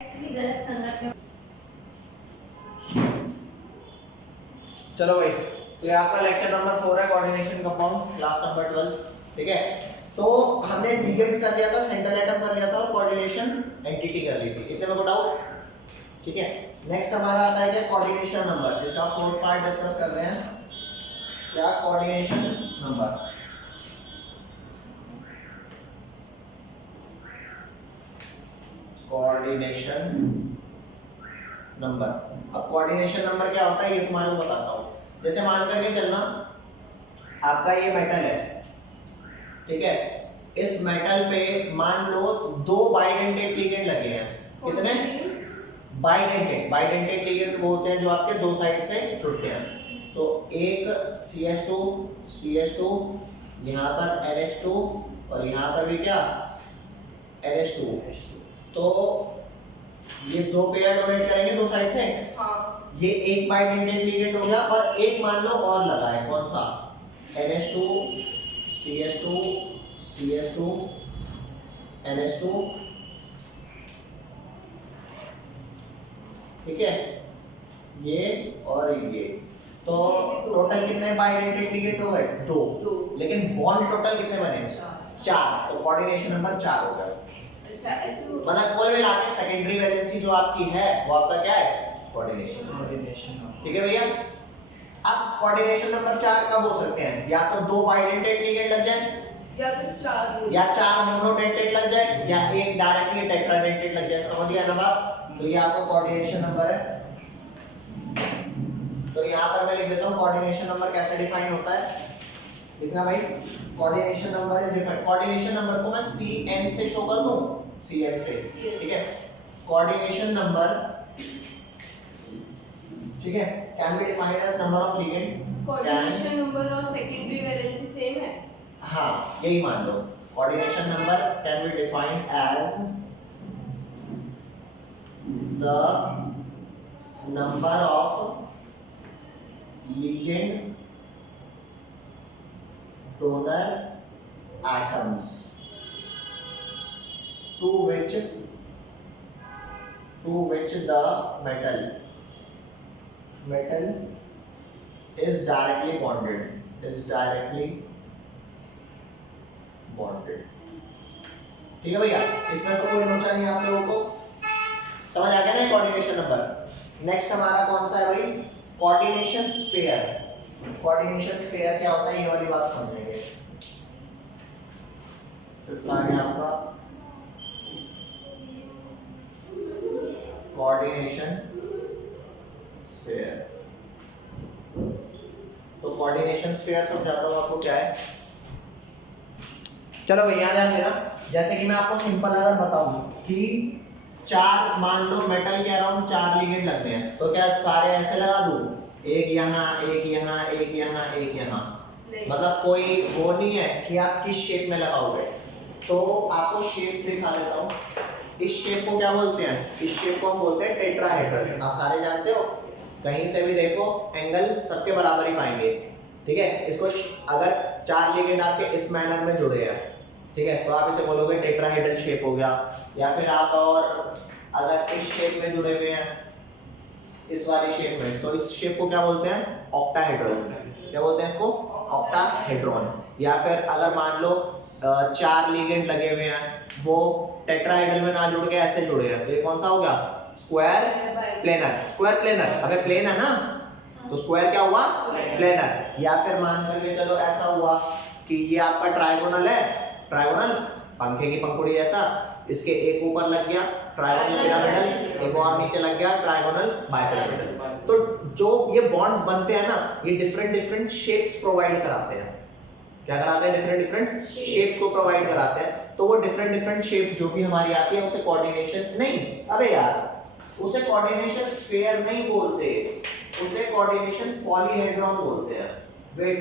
Actually गलत संगत में। चलो भाई, तो ये आपका लेक्चर नंबर 4 है, कोऑर्डिनेशन कंपाउंड, क्लास नंबर 12। ठीक है, तो हमने लिगेंड्स कर लिया था, सेंट्रल एटम कर लिया था और कोऑर्डिनेशन एंटिटी कर ली थी। इतने में को डाउट? ठीक है, नेक्स्ट हमारा आता है क्या, कोऑर्डिनेशन नंबर, जिसका फोर्थ पार्ट डिस्कस कर रहे हैं। क्या? Coordination number. Coordination number. अब कोऑर्डिनेशन नंबर क्या होता है ये तुम्हारे को बताता हूँ। जैसे मान करके चलना, आपका ये मेटल है, ठीक है, इस मेटल पे मान लो 2 बाइडेंटेट लिगेंड लगे हैं। कितने? बाइडेंटेट। बाइडेंटेट लिगेंड वो होते हैं जो आपके दो साइड से जुड़ते हैं। तो एक CH2 यहाँ पर NH2 और यहाँ पर भी क्या, NH2। तो ये 2 पेयर डोनेट करेंगे दो साइड से। हाँ। ये एक बाइडेंटेट लिगेंड हो गया और एक मान लो और लगा है, कौन सा? NH2 CH2 NH2। ठीक है, ये और ये, तो टोटल कितने बाइडेंटेट लिगेंड हो गए? 2। लेकिन बॉन्ड टोटल कितने बने? 4। तो कोऑर्डिनेशन नंबर 4 हो गया। अच्छा, ऐसे मतलब कुल मिला के सेकेंडरी वैलेंसी जो आपकी है वो आपका क्या है? कोऑर्डिनेशन। ठीक है भैया, अब कोऑर्डिनेशन नंबर 4 कब हो सकते हैं? या तो 2 बाइडेंटेट लिगेंड लग जाए, या 4 मोनोडेंटेट लग जाए, या एक डायरेक्टली टेट्राडेंटेट लग जाए। समझ गया ना बात? तो ये आपका कोऑर्डिनेशन नंबर है। तो यहाँ पर मैं लिख देता हूँ कोऑर्डिनेशन नंबर कैसे डिफाइन होता है। लिखना भाई, coordination number is defined. Coordination number को मैं CN से शो कर दूं, CN से। ठीक है, कोऑर्डिनेशन नंबर, ठीक है, can be defined as number of ligand. Coordination number और सेकेंडरी वैलेंसी सेम है। हाँ, यही मान लो। Coordination number can be defined as the number of ligand donor atoms to which the metal is directly bonded। ठीक है भैया, इसमें तो कोई नोचा नहीं आप लोगों को, समझ आ गया ना कोऑर्डिनेशन नंबर। नेक्स्ट हमारा कौन सा है भाई? Coordination sphere. कोऑर्डिनेशन स्फीयर क्या होता है ये वाली बात समझेंगे। फिफ्थ आ गया आपका कोऑर्डिनेशन स्फीयर। तो कोऑर्डिनेशन स्फीयर समझाता हूँ आपको क्या है। चलो भैया ध्यान देना, जैसे कि मैं आपको सिंपल अगर बताऊं कि 4 मान लो मेटल के अराउंड 4 लिगेंड लगते हैं, तो क्या सारे ऐसे लगा दूं? एक यहाँ, एक यहाँ, एक यहाँ, एक यहाँ। मतलब कोई वो नहीं है कि आप किस शेप में लगाओगे। तो आपको शेप्स दिखा देता हूँ। इस शेप को क्या बोलते हैं? इस शेप को हम बोलते हैं टेट्राहेड्रल। आप सारे जानते हो, कहीं से भी देखो एंगल सबके बराबर ही पाएंगे। ठीक है, इसको अगर 4 लिगेंड आपके इस मैनर में जुड़े हैं, ठीक है, तो आप इसे बोलोगे टेट्राहेड्रल शेप हो गया। या फिर आप और अगर इस शेप में जुड़े हुए हैं, इस वाली शेप में, तो इस शेप को क्या बोलते हैं? ऑक्टाहेड्रॉन। क्या बोलते हैं इसको? ऑक्टाहेड्रॉन। या फिर अगर मान लो 4 लिगेंड लगे हुए हैं, वो टेट्राहेड्रल में ना जुड़ के ऐसे जुड़े हैं, तो ये कौन सा हो गया? Square planar. स्क्वायर प्लेनर, अबे प्लेन है ना, तो स्क्वायर क्या हुआ? प्लेनर। या फिर मान करके चलो ऐसा हुआ कि ये आपका ट्राइगोनल है, ट्राइगोनल पंखे की पंखुड़ी जैसा, इसके एक ऊपर लग गया ट्राइगोनल पिरामिडल, एक और नीचे लग गया ट्राइगोनल बाइपिरामिडल। तो जो ये बॉन्ड्स बनते हैं ना, ये डिफरेंट शेप्स प्रोवाइड कराते हैं। क्या कराते हैं? डिफरेंट शेप्स को प्रोवाइड कराते हैं। तो वो डिफरेंट शेप जो भी हमारी आती है उसे कोऑर्डिनेशन नहीं, अबे यार उसे कोऑर्डिनेशन स्फीयर नहीं बोलते, उसे कोऑर्डिनेशन पॉलीहेड्रॉन बोलते हैं। वेट,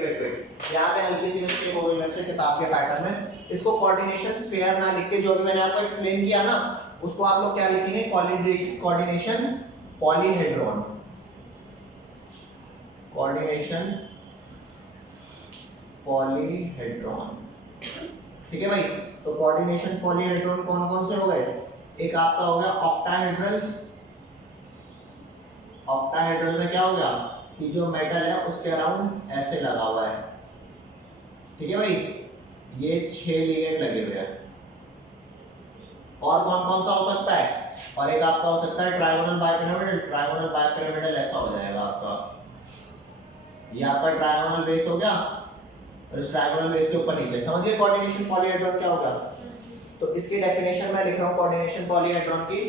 यहाँ पे हल्की सी मिस्टेक हो गई मेरे से किताब के पैटर्न में। इसको कोऑर्डिनेशन स्फीयर ना लिख के जो भी मैंने आपको एक्सप्लेन किया ना, उसको आप लोग क्या लिखेंगे? Coordination polyhedron. Coordination polyhedron. ठीक है भाई, तो कोऑर्डिनेशन पॉलीहेड्रॉन कौन कौन से हो गए? एक आपका हो गया ऑक्टाहेड्रल। ऑक्टाहेड्रल में क्या हो गया कि जो मेटल है उसके अराउंड ऐसे लगा हुआ है, ठीक है भाई, ये 6 लिगेंड लगे हुए हैं। और कौन कौन सा हो सकता है, और एक आपका हो सकता है ट्रायगोनल बाइपिरामिडल। ट्रायगोनल बाइपिरामिडल ऐसा हो जाएगा आपका, ये आपका ट्रायगोनल बेस हो गया और इस ट्रायगोनल बेस के ऊपर नीचे, समझिए कोऑर्डिनेशन पॉलीहेड्रॉन क्या होगा। तो इसकी डेफिनेशन मैं लिख रहा हूं कोऑर्डिनेशन पॉलीहेड्रॉन की।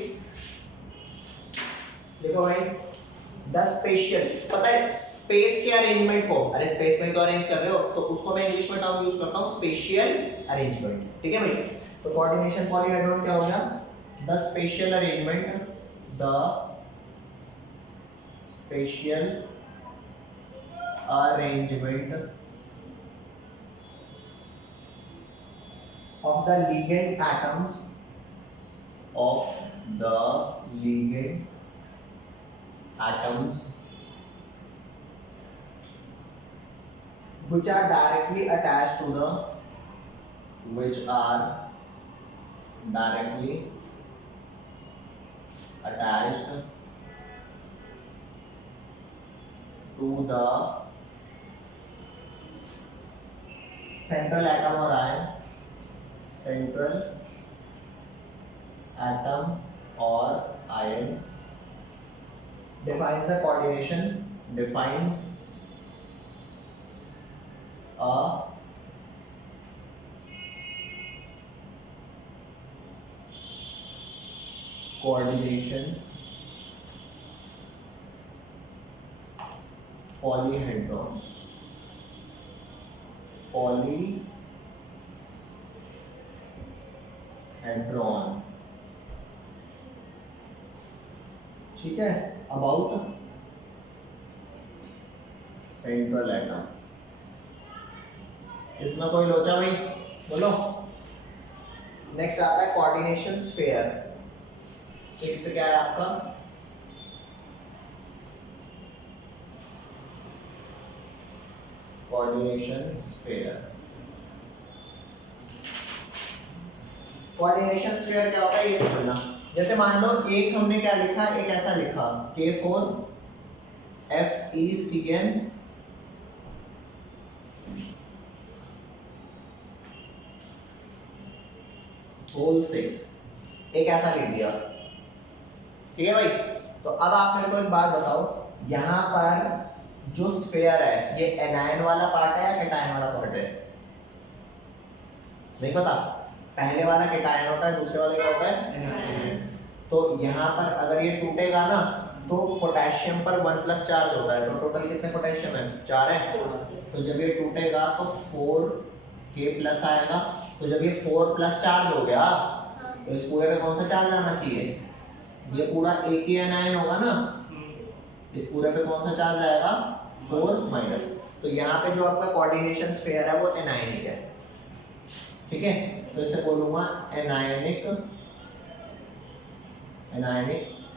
देखो भाई, द स्पेशियल, पता है स्पेस के अरेंजमेंट को, अरे स्पेस में तो अरेंज कर रहे हो तो उसको मैं इंग्लिश में टर्म यूज करता हूं स्पेशियल अरेंजमेंट, ठीक है भाई। तो कोऑर्डिनेशन पॉलीहेड्रॉन क्या हो गया, the spatial arrangement, the spatial arrangement of the ligand atoms, of the ligand atoms which are directly attached to the, which are directly attached to the central atom or ion, central atom or ion, defines a coordination, defines a coordination polyhedron, polyhedron, ठीक है, about central atom. इसमें कोई लोचा भाई, बोलो। Next आता है coordination sphere. Sixth क्या है आपका, कोऑर्डिनेशन स्फीयर। कोऑर्डिनेशन स्फीयर क्या होता है ये समझना। जैसे मान लो एक हमने क्या लिखा, एक ऐसा लिखा K4FeCN होल 6, एक ऐसा लिख दिया, ठीक है भाई। तो अब आप मेरे को एक बात बताओ, यहां पर जो स्फीयर है ये एनायन वाला पार्ट है या कैटायन वाला पार्ट है, नहीं पता। पहले वाला कैटायन होता है, दूसरे वाले क्या होता है एनायन। तो यहाँ पर अगर ये टूटेगा ना तो पोटेशियम पर 1 प्लस चार्ज होता है, तो टोटल कितने पोटेशियम है, 4 है। तो जब ये टूटेगा तो 4K प्लस आएगा। तो जब ये 4 प्लस चार्ज हो गया तो इस पूरे पे कौन सा चार्ज आना चाहिए, ये पूरा एक ही एनायन होगा ना, इस पूरे पे कौन सा चार्ज आएगा 4 माइनस। तो यहाँ पे जो आपका कोऑर्डिनेशन स्फीयर है वो एनायनिक है, ठीक है। तो इसे बोलूंगा anionic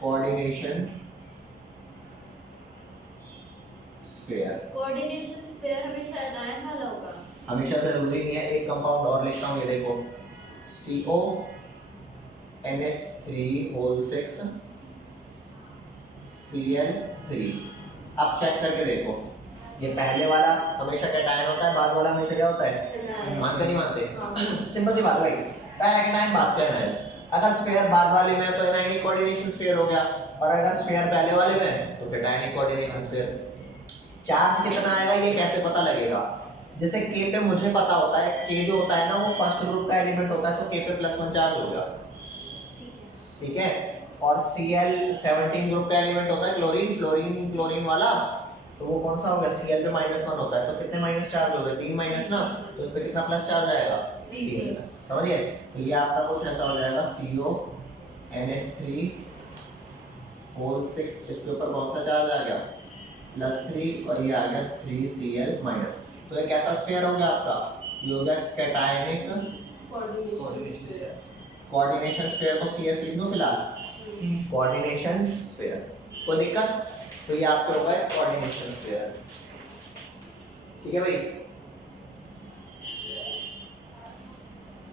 coordination sphere. Coordination sphere हमेशा एनायन वाला होगा, हमेशा जरूरी नहीं है। एक कंपाउंड और लिखता हूँ, ये देखो CONH3 होल 6 Cl3। अब चेक करके देखो, ये पहले वाला हमेशा कैटायन होता है, बाद वाला हमेशा क्या होता है, मानते नहीं मानते, सिंपल सी बात भाई, पहले कैटायन बाद का एनायन। अगर स्फीयर बाद वाले में है तो एनायनिक कोऑर्डिनेशन स्फीयर हो गया, और अगर स्फीयर पहले वाले में है तो कैटायनिक कोऑर्डिनेशन स्फीयर। चार्ज कितना आएगा ये कैसे पता लगेगा, जैसे K पे मुझे पता होता है, K जो होता है ना वो फर्स्ट ग्रुप का एलिमेंट होता है, तो K पे +1 चार्ज हो गया, ठीक है। और Cl17 ग्रुप का एलिमेंट होता है, क्लोरीन वाला, तो वो कौन सा हो गया, Cl पे -1 होता है, तो कितने माइनस चार्ज हो गए, 3 माइनस ना, तो इस पे कितना प्लस चार्ज आएगा, 3 प्लस, समझिए। तो ये आपका कुछ ऐसा हो जाएगा CONH3 होल 6, इसके ऊपर कौन सा चार्ज आ गया +3, और ये आ गया 3Cl माइनस। तो एक ऐसा स्फीयर हो गया आपका, ये हो गया कैटायनिक कोऑर्डिनेशन स्फीयर को CS लिख दूं फिलहाल, कोऑर्डिनेशन स्फीयर, कोई दिक्कत। तो ये आपके हो गए कोऑर्डिनेशन स्फीयर, ठीक है भाई।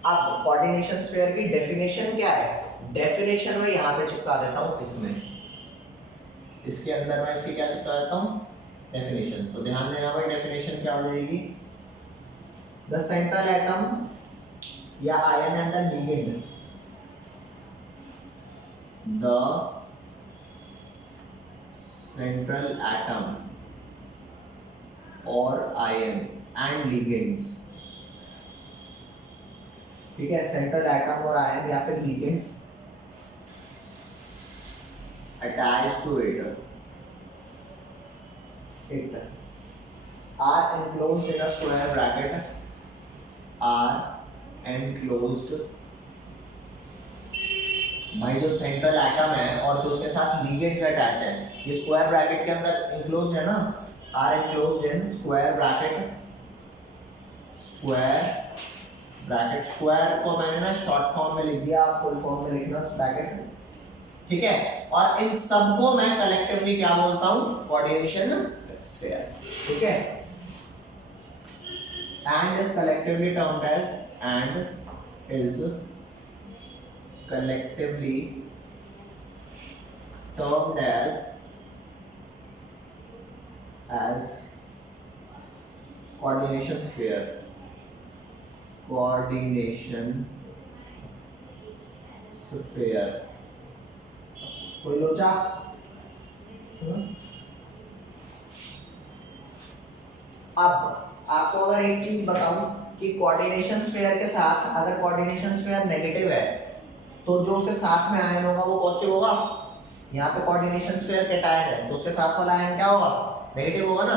अब कोऑर्डिनेशन स्फीयर की डेफिनेशन क्या है, डेफिनेशन में यहाँ पे चिपका देता हूँ, इसमें इसके अंदर मैं इसकी क्या चिपका देता हूँ, डेफिनेशन। तो ध्यान देना भाई, डेफिनेशन क्या हो जाएगी, द सेंट्रल एटम या ion and the ligand, the central atom और आयन एंड लिगेंड्स, ठीक है, सेंट्रल एटम और आयन या फिर ligands attached to it are enclosed in a square bracket, are enclosed, भाई जो सेंट्रल एटम है और जो उसके साथ लिगेंड्स अटैच है, ये स्क्वायर ब्रैकेट के अंदर इंक्लोज्ड है ना, are enclosed in square bracket, square bracket, square को मैंने ना शॉर्ट फॉर्म में लिख दिया, आप फुल फॉर्म में लिखना ब्रैकेट, ठीक है। और इन सबको मैं कलेक्टिवली क्या बोलता हूं, कोऑर्डिनेशन स्फीयर, ठीक है। And is collectively termed as, and is collectively termed as coordination sphere, coordination sphere। कोई लोचा? अब आपको अगर एक चीज बताऊं कि कोऑर्डिनेशन स्फीयर के साथ अगर कोऑर्डिनेशन स्फीयर नेगेटिव है तो जो उसके साथ में आयन होगा वो पॉजिटिव होगा। यहाँ पे कोऑर्डिनेशन स्फीयर कैटायन है तो उसके साथ वाला आयन क्या होगा, नेगेटिव होगा ना।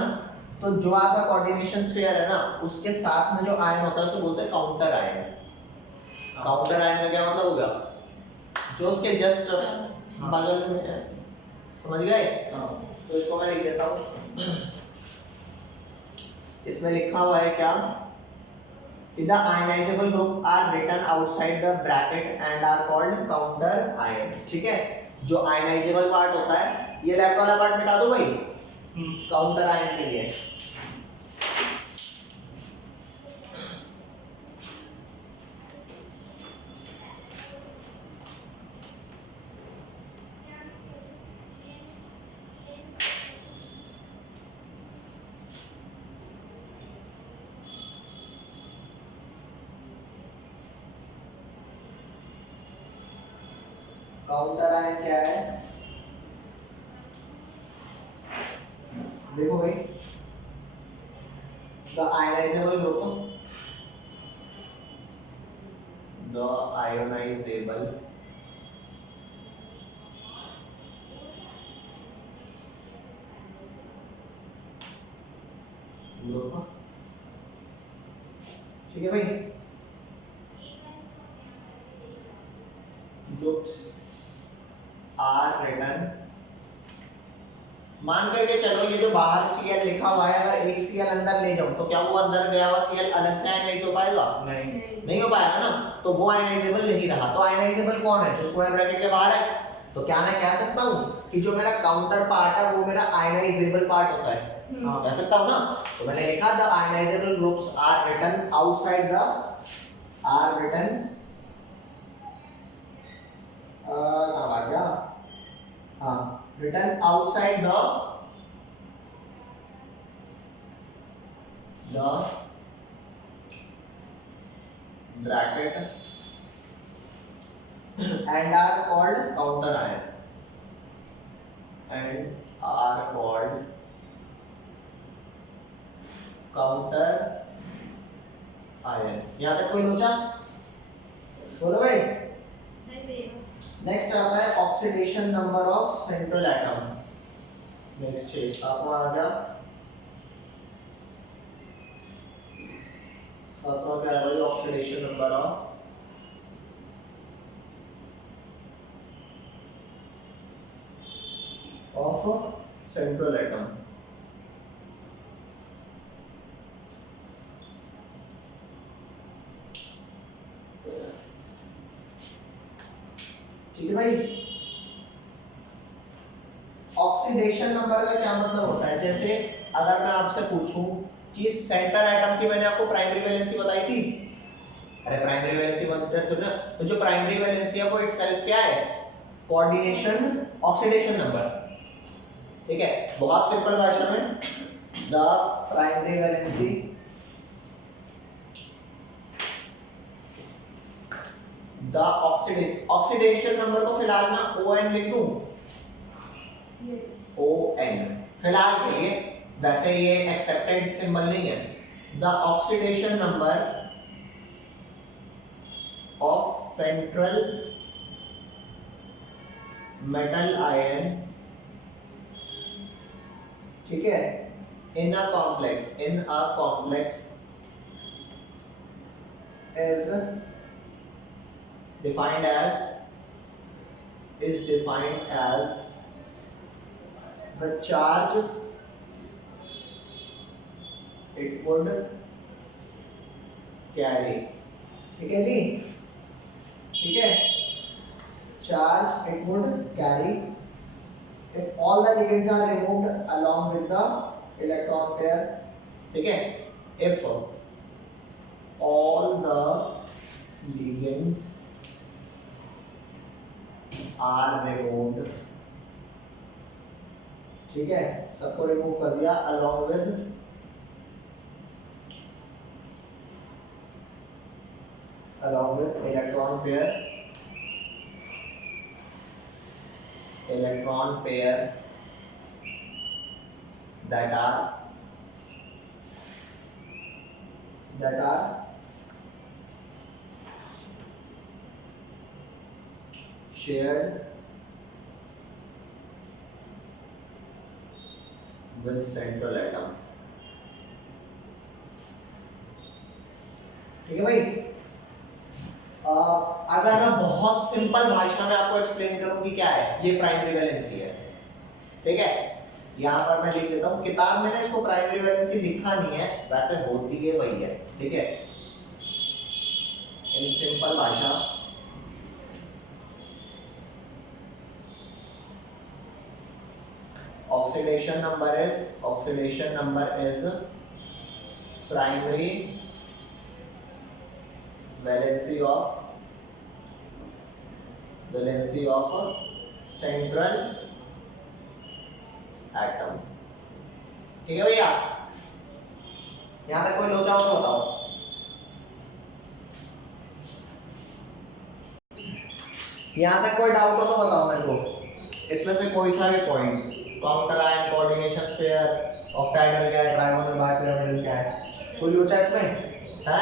तो जो आपका कोऑर्डिनेशन स्फीयर है ना उसके साथ में जो आयन होता है उसको बोलते हैं काउंटर आयन। काउंटर आयन का क्या मतलब होगा, जो उसके जस्ट बगल में है, समझ गए। तो इसको मैं लिख देता हूँ, इसमें लिखा हुआ है क्या, the ionizable group are written outside the bracket and are called counter ions, ठीक है। जो ionizable पार्ट होता है, ये लेफ्ट वाला पार्ट मिटा दो भाई, काउंटर आयन के लिए। काउंटर आयन क्या है, देखो भाई, the ionisable group, the ionisable group, ठीक है भाई, ग्रुप्स आर रिटन, मान करके चलो ये जो बाहर Cl लिखा हुआ है अगर एक Cl अंदर ले जाऊं तो क्या वो अंदर गया हुआ Cl अलग से आयनाइज हो पाएगा, नहीं हो पाएगा ना। तो वो आयनाइजेबल नहीं रहा। तो आयनाइजेबल कौन है, जो स्क्वायर ब्रैकेट के बाहर है। तो क्या मैं कह सकता हूं कि जो मेरा काउंटर पार्ट है वो मेरा आयनाइजेबल पार्ट होता है, कह सकता हूं ना। तो मैंने लिखा the ionisable groups are written outside the, are written कहां आ गया, हाँ, written outside the bracket and are called counter ion, and are called counter ion। यहाँ तक कोई लोचा, बोलो भाई। नेक्स्ट आता है oxidation number of central atom. Next 7वां आ गया, 7वां क्या है भाई, oxidation number of central atom. ठीक है भाई। ऑक्सीडेशन नंबर का क्या मतलब होता है, जैसे अगर मैं आपसे पूछूं कि सेंटर एटम की मैंने आपको प्राइमरी वैलेंसी बताई थी, अरे प्राइमरी वैलेंसी मतलब तो ना, तो जो प्राइमरी वैलेंसी है वो इटसेल्फ क्या है? Coordination oxidation number. ठीक है, बहुत सिंपल भाषा में the primary valency the oxidation number को फिलहाल मैं ON लिख दूं। Yes. ON फिलहाल के लिए, वैसे ये एक्सेप्टेड सिंबल नहीं है। The oxidation number of central metal ion, ठीक है, in a complex is defined as the charge it would carry। ठीक है जी, ठीक है, charge it would carry if all the ligands are removed along with the electron pair। ठीक है, if all the ligands are removed, ठीक है, सबको remove कर दिया along with electron pair that are shared with central atom। ठीक है भाई, अगर मैं बहुत सिंपल भाषा में आपको एक्सप्लेन करूं कि क्या है, ये प्राइमरी वैलेंसी है। ठीक है, यहाँ पर मैं लिख देता हूँ, किताब में ना इसको प्राइमरी वैलेंसी लिखा नहीं है, वैसे होती है वही है। ठीक है, इन सिंपल भाषा oxidation number is primary valency of central atom। ठीक है भैया, यहां तक कोई लोचा हो तो बताओ। यहां तक कोई डाउट हो तो बताओ मेरे को, इसमें से कोई सा भी point, counter ion, coordination sphere, octahedral क्या है, ट्राइगोनल, बाइपिरामिडल क्या है, कोई लोचा इसमें है?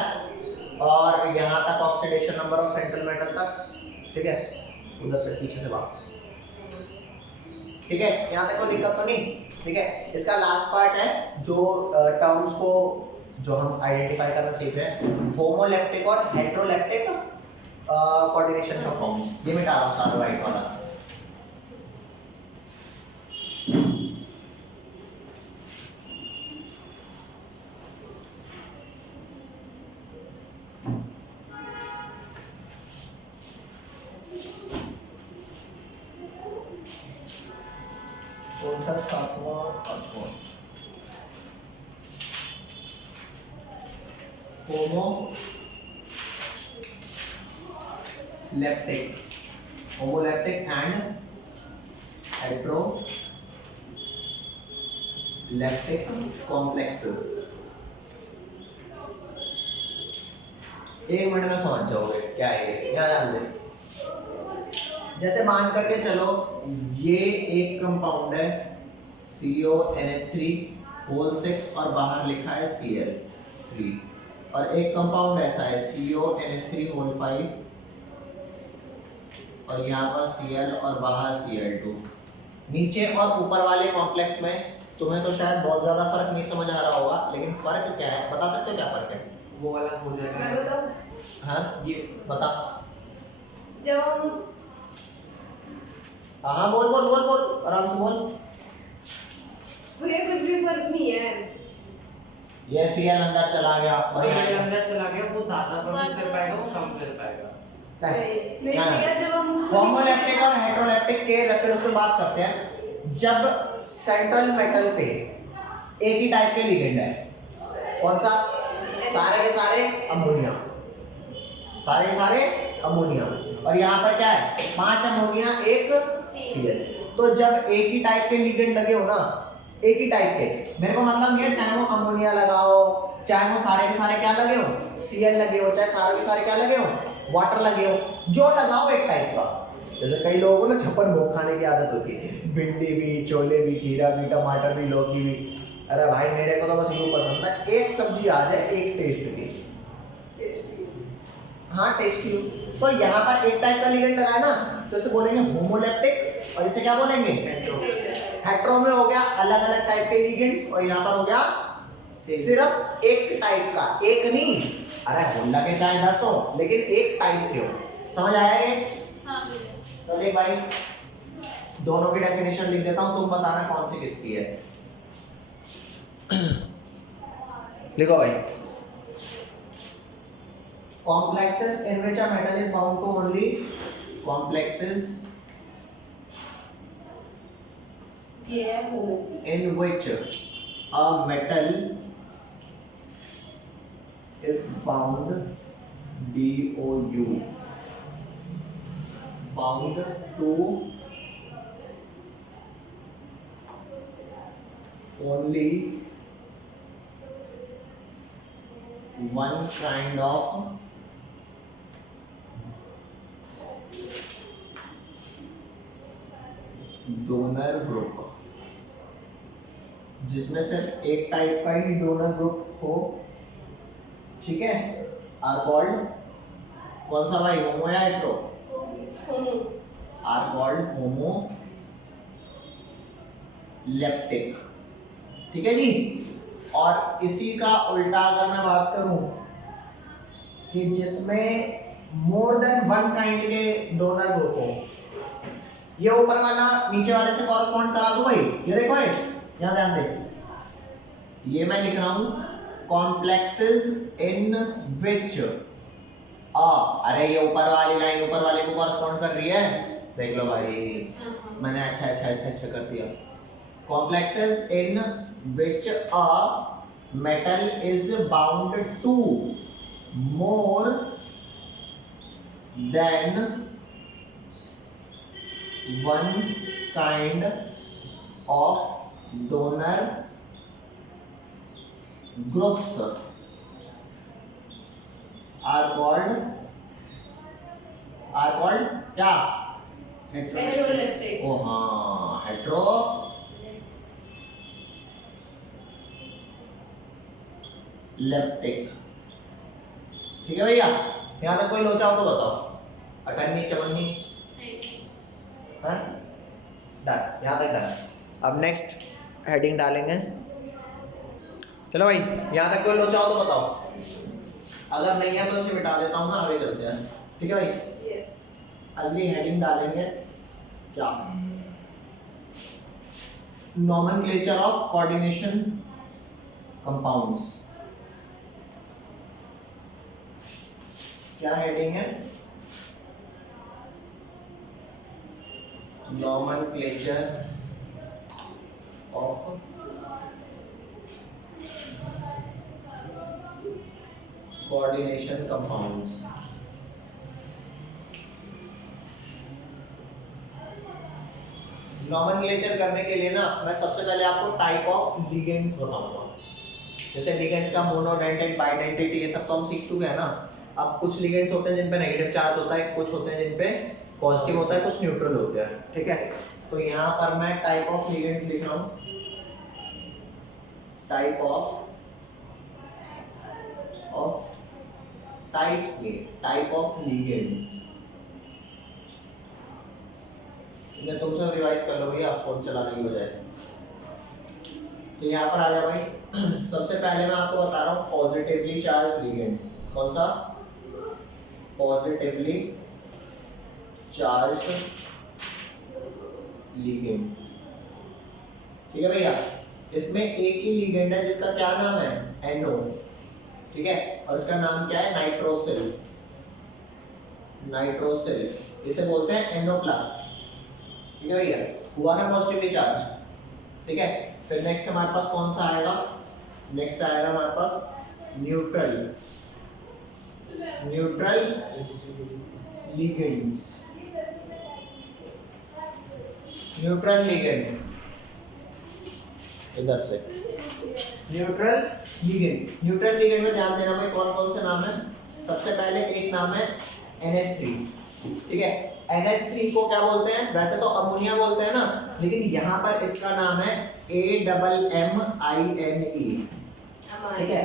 और यहाँ तक oxidation number of central metal तक। ठीक है, उधर से पीछे से बात। ठीक है, यहाँ तक कोई दिक्कत तो नहीं? ठीक है, इसका लास्ट पार्ट है जो टर्म्स को जो हम आइडेंटिफाई करना सीख रहे हैं, होमोलैप्टिक और हेटेरोलैप्टिक कोऑर्डिनेशन का फॉर्म, ये मिटा रहा हूँ सारा वाइट वाला। कौन सा? सातवां आठवां। Homoleptic and heteroleptic complexes. एक मिनट में समझ जाओगे क्या है ये, क्या ध्यान दे। जैसे मान करके चलो ये एक कंपाउंड है CONH3 और बाहर लिखा है Cl3, और एक कंपाउंड ऐसा है CONH3 और यहाँ पर Cl और बाहर Cl2। नीचे और ऊपर वाले कॉम्प्लेक्स में तुम्हें तो शायद बहुत ज्यादा फर्क नहीं समझ आ रहा होगा, लेकिन फर्क क्या है बता सकते हो? क्या फर्क है? वो वाला हो जाएगा। मैं बताऊं? हाँ ये बता। जब हम उस हाँ बोल बोल बोल बोल, आराम से बोल। भैया कुछ भी फर्क नहीं है। ये Cl अंदर चला गया और ये अंदर चला गया, वो ज्यादा प्रोसेस कर पाएगा, वो कम कर पाएगा। नहीं भैया, जब हम उसको होमोलैप्टिक और हेटेरोलैप्टिक के रेफरेंस में बात करते हैं, जब सेंट्रल मेटल पे एक ही टाइप के लिगेंड है, कौन सा? सारे के सारे अमोनिया। सारे के सारे अमोनिया। और यहाँ पर क्या है, 5 अमोनिया 1 Cl। तो जब एक ही टाइप के लिगेंड लगे हो ना, एक ही टाइप के, मेरे को मतलब ये चाहे वो अमोनिया लगाओ, चाहे वो सारे के सारे क्या लगे हो, Cl लगे हो, चाहे सारे के सारे क्या लगे हो, वाटर लगे हो, जो लगाओ एक टाइप का। जैसे कई लोगों को ना छप्पन भोग खाने की आदत होती है, भिंडी भी, छोले भी, खीरा भी, टमाटर भी, लौकी भी। अरे भाई मेरे को तो बस यूं पसंद था, एक सब्जी आ जाए एक टेस्ट की। हाँ टेस्टी हो। तो यहाँ पर एक टाइप का लिगेंड लगाया ना, तो इसे बोलेंगे होमोलेप्टिक, और इसे क्या बोलेंगे, हेट्रो में हो गया अलग अलग टाइप के लिगेंड्स, और यहाँ पर हो गया सिर्फ एक टाइप का, एक नहीं, अरे होल्ला के चाहे 10 हो लेकिन एक टाइप के हो। समझ आया ये? हाँ तो देख भाई, दोनों की डेफिनेशन लिख देता हूं, तुम बताना कौन सी किसकी है। लिखो भाई, complexes in which a metal is bound to only complexes ये है वो in which a metal is bound, B-O-U, bound to only one kind of donor group, जिसमें सिर्फ एक टाइप का ही डोनर ग्रुप हो, ठीक है, आर कॉल्ड, कौन सा भाई, होमो या हेट्रो, होमो। आर कॉल्ड होमो लेप्टिक, ठीक है जी। और इसी का उल्टा अगर मैं बात करूं कि जिसमें मोर देन वन काइंड के डोनर ग्रुप हो, ये ऊपर वाला नीचे वाले से कॉरेस्पॉन्ड करा दो भाई। ये देखो भाई, यहाँ ध्यान दे, ये मैं लिख रहा हूं कॉम्प्लेक्सेस इन विच अरे ये ऊपर वाली लाइन ऊपर वाले को कॉरेस्पॉन्ड कर रही है, देख लो भाई, मैंने अच्छा कर दिया। Complexes in which a metal is bound to more than one kind of donor groups are called क्या, हेटेरोलेप्टिक। ओ हाँ, हेट्रो लेप्टिक, ठीक है भैया। यहाँ तक कोई लोचा हो तो बताओ, अठन्नी चवन्नी, हाँ डन, यहाँ तक डन। अब नेक्स्ट हेडिंग डालेंगे, चलो भाई यहाँ तक कोई लोचा हो तो बताओ, अगर नहीं है तो उसे मिटा देता हूँ मैं, आगे चलते हैं, ठीक है भाई। यस। अगली हेडिंग डालेंगे क्या, नॉमेनक्लेचर ऑफ कोऑर्डिनेशन कंपाउंड्स। क्या हेडिंग है, nomenclature of coordination compounds। Nomenclature करने के लिए ना मैं सबसे पहले आपको टाइप ऑफ लिगेंड्स बताऊंगा। जैसे लिगेंड्स का मोनोडेंटेट, बाइडेंटेट, ये सब तो हम सीख चुके हैं ना। अब कुछ लिगेंड्स होते हैं जिन पे नेगेटिव चार्ज होता है, कुछ होते हैं जिन पे पॉजिटिव होता है, कुछ न्यूट्रल होते हैं, ठीक है। तो यहाँ पर मैं टाइप ऑफ लिगेंड्स लिख रहा हूँ, टाइप ऑफ टाइप्स नहीं, टाइप ऑफ लिगेंड्स। मैं तुम सब रिवाइज कर लो भैया फोन चलाने की बजाय। तो यहाँ पर आ जा भाई, सबसे पहले मैं आपको बता रहा हूँ पॉजिटिवली चार्ज लिगेंड। कौन सा, पॉजिटिवली चार्ज लिगेंड, ठीक है भैया। इसमें एक ही लिगेंड है जिसका क्या नाम है, NO, ठीक है, और इसका नाम क्या है, नाइट्रोसिल। नाइट्रोसिल इसे बोलते हैं NO+, ठीक है भैया, हुआ ना पॉजिटिवली चार्ज, ठीक है। फिर नेक्स्ट हमारे पास कौन सा आएगा, नेक्स्ट आएगा हमारे पास neutral neutral ligand, neutral ligand, इधर से न्यूट्रल लिगेंड। न्यूट्रल लिगेंड में ध्यान देना भाई कौन कौन से नाम है। सबसे पहले एक नाम है NH3, ठीक है। NH3 को क्या बोलते हैं, वैसे तो अमोनिया बोलते हैं ना, लेकिन यहाँ पर इसका नाम है AMMINE, ठीक है।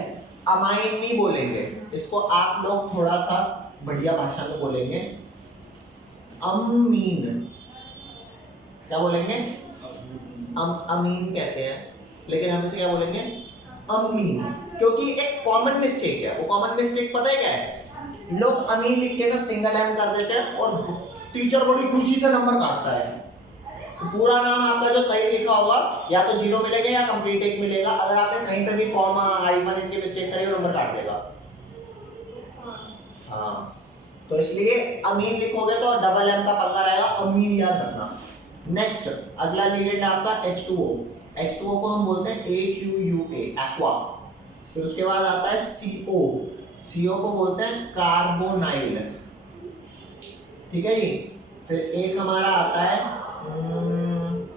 अमाइन नहीं बोलेंगे इसको, आप लोग थोड़ा सा बढ़िया भाषा में बोलेंगे अमीन। क्या बोलेंगे, अमीन कहते हैं, लेकिन हम इसे क्या बोलेंगे, अमीन, क्योंकि एक कॉमन मिस्टेक है। वो कॉमन मिस्टेक पता है क्या है, लोग अमीन लिख के ना सिंगल एम कर देते हैं और टीचर बड़ी खुशी से नंबर काटता है। पूरा नाम आपका जो सही लिखा होगा या तो 0 मिलेगा या कंप्लीट 1 मिलेगा। अगर आपने कहीं पे भी कॉमा हाइफन इनकी मिस्टेक करी नंबर काट देगा। हाँ, तो इसलिए अमीन लिखोगे तो डबल एम का पंगा रहेगा, अमीन याद रखना। नेक्स्ट अगला लिगेंड आपका H2O। H2O को हम बोलते हैं AQUA, एक्वा। फिर उसके बाद आता है CO, CO को बोलते हैं कार्बोनाइल, ठीक है जी। फिर एक हमारा आता है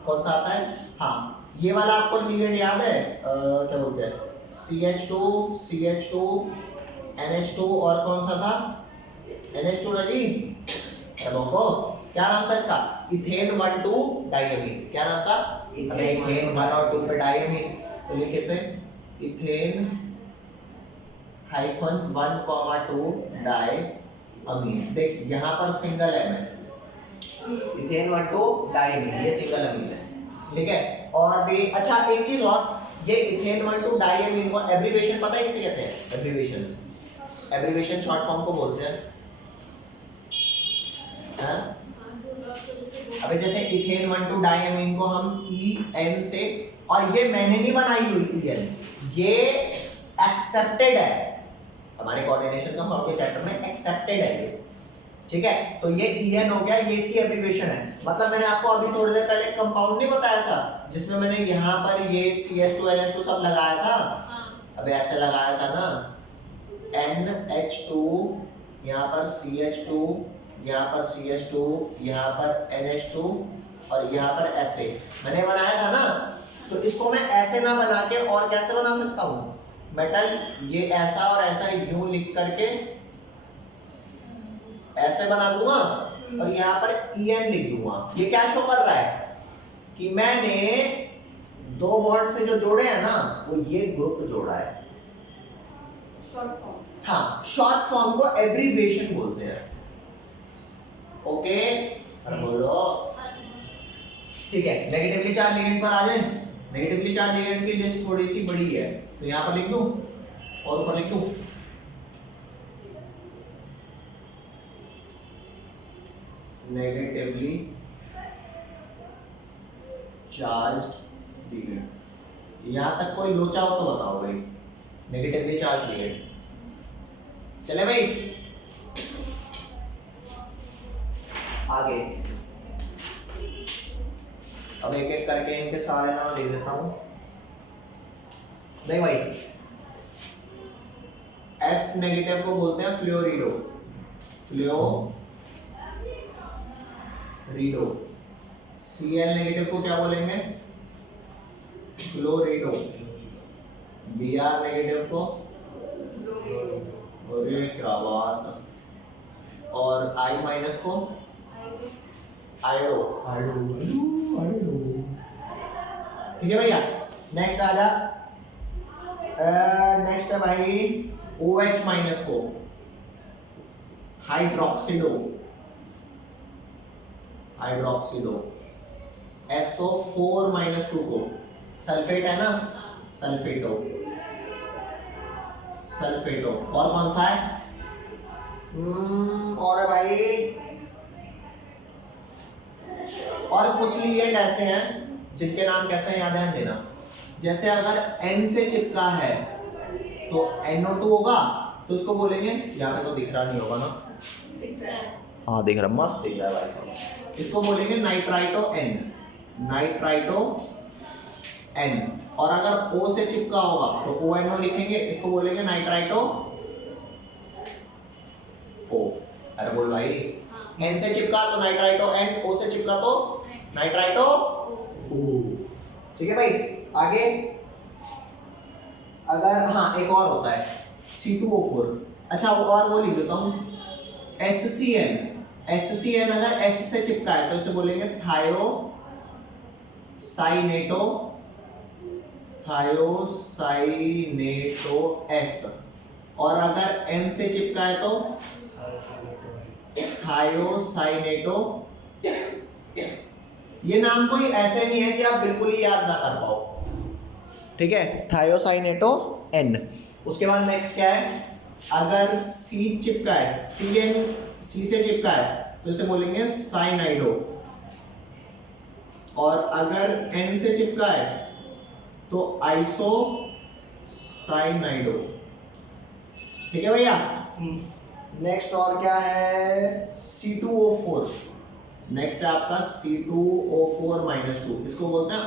कौन सा आता है, हाँ ये वाला आपको लिगेंड याद है, क्या बोलते हैं, CH2 NH2 और कौन सा था, NH2 ना जी, को क्या नाम था इसका, इथेन 1,2 डाइअमीन। क्या नाम था, इथेन 1 और 2 पे डाइअमीन, तो लिखे से इथेन -1,2 डाइअमीन। देख यहाँ पर सिंगल एम है, इथेन 1,2 डाइअमीन, ये सिंगल अमीन है, ठीक है। और भी अच्छा एक चीज और, ये इथेन 1,2 डाइअमीन को एब्रिविएशन पता है किसे कहते हैं, एब्रिविएशन शॉर्ट फॉर्म को बोलते हैं, हाँ? अबे जैसे इथेन 1,2 डाइअमीन को हम EN से, और ये मैंने नहीं बनाई हुई EN, ये एक्सेप्टेड है हमारे कोऑर्डिनेशन का फॉर्म के चैप्टर में, एक्सेप्टेड है ये, ठीक है। तो ये EN हो गया, ये इसकी एब्रिविएशन है। मतलब मैंने आपको अभी थोड़ी देर पहले कंपाउंड नहीं बताया था जिसमें मैंने यहाँ पर ये CH2 NH2 सब लगाया था, अबे ऐसे लगाया था ना, NH2, यहाँ पर CH2, यहाँ पर CH2, यहाँ पर NH2 और यहाँ पर ऐसे मैंने बनाया था ना। तो इसको मैं ऐसे ना बना के और कैसे बना सकता हूँ, मेटल ये ऐसा और ऐसा यूं लिख करके ऐसे बना दूंगा और यहाँ पर EN लिख दूंगा। ये क्या शो कर रहा है कि मैंने दो बॉन्ड से जो जोड़े हैं ना वो ये ग्रुप जोड़ा है, शॉर्ट फॉर्म। हाँ, शॉर्ट फॉर्म को एब्रिविएशन बोलते हैं, ओके बोलो, ठीक है। नेगेटिवली चार्ज लिगेंड पर आ जाए। नेगेटिवली चार्ज लिगेंड की लिस्ट थोड़ी सी बड़ी है, तो यहाँ पर लिख दूं और ऊपर लिख दूं, नेगेटिवली चार्ज्ड लिगेंड। यहां तक कोई लोचा हो तो बताओ भाई, नेगेटिवली चार्ज लिगेंड। चले भाई आगे, अब एक एक करके इनके सारे नाम दे देता हूं। नहीं भाई, F नेगेटिव को बोलते हैं फ्लोरिडो, फ्लोरिडो। Cl नेगेटिव को क्या बोलेंगे, क्लोरिडो। Br नेगेटिव को, अरे क्या बात, और I माइनस को आयोडो। ठीक है भैया। नेक्स्ट आ जा, नेक्स्ट है भाई OH माइनस को हाइड्रोक्सिडो, SO4 माइनस 2 को सल्फेट है ना, सल्फेटो। और कौन सा है, और भाई और कुछ लिगेंड ऐसे हैं जिनके नाम कैसे याद है देना। जैसे अगर N से चिपका है तो NO2 होगा, तो उसको बोलेंगे, यहाँ पे तो दिख रहा नहीं होगा ना, हाँ दिख रहा, मस्त दिख रहा है भाई साहब। इसको बोलेंगे नाइट्राइटो N। और अगर O से चिपका होगा तो ONO लिखेंगे, इसको बोलेंगे नाइट्राइटो अरे बोल भाई, हाँ। N से चिपका तो नाइट्राइटो N, O से चिपका तो नाइट्राइटो O। ठीक है भाई, आगे अगर हाँ एक और होता है C2O4। अच्छा वो लिख देता हूँ SCN। SCN अगर S से चिपका है तो इसे बोलेंगे थायोसाइनेटो S। और अगर M से चिपका है तो थायोसाइनेटो। ये नाम कोई ऐसे नहीं है कि आप बिल्कुल ही याद ना कर पाओ, ठीक है, थायोसाइनेटो N। उसके बाद नेक्स्ट क्या है, अगर C चिपका है, C से चिपका है तो इसे बोलेंगे साइनाइडो। और अगर N से चिपका है तो आइसो साइनाइडो। ठीक है भैया। नेक्स्ट और क्या है, C2O4। नेक्स्ट है आपका C2O4-2, इसको बोलते हैं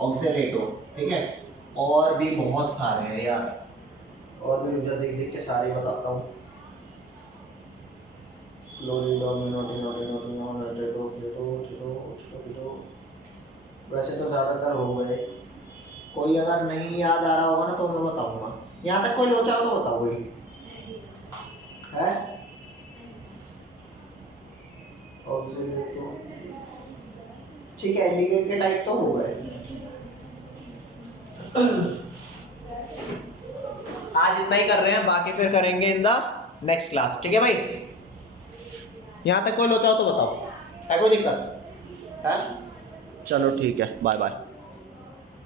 ऑक्जेलेटो। ठीक है, और भी बहुत सारे हैं यार, और मैं मुझे देख देख के सारे बताता हूँ। वैसे तो ज़्यादातर हो गए, कोई अगर नहीं याद आ रहा होगा ना तो मैं बताऊंगा। यहाँ तक कोई लोचा हो तो बताओ कोई है। ठीक है, एलिगेट के टाइप तो हो गए। आज इतना ही कर रहे हैं, बाकी फिर करेंगे इन द नेक्स्ट क्लास। ठीक है भाई, यहाँ तक कोई लोचा हो तो बताओ, है कोई दिक्कत है? चलो ठीक है, बाय बाय।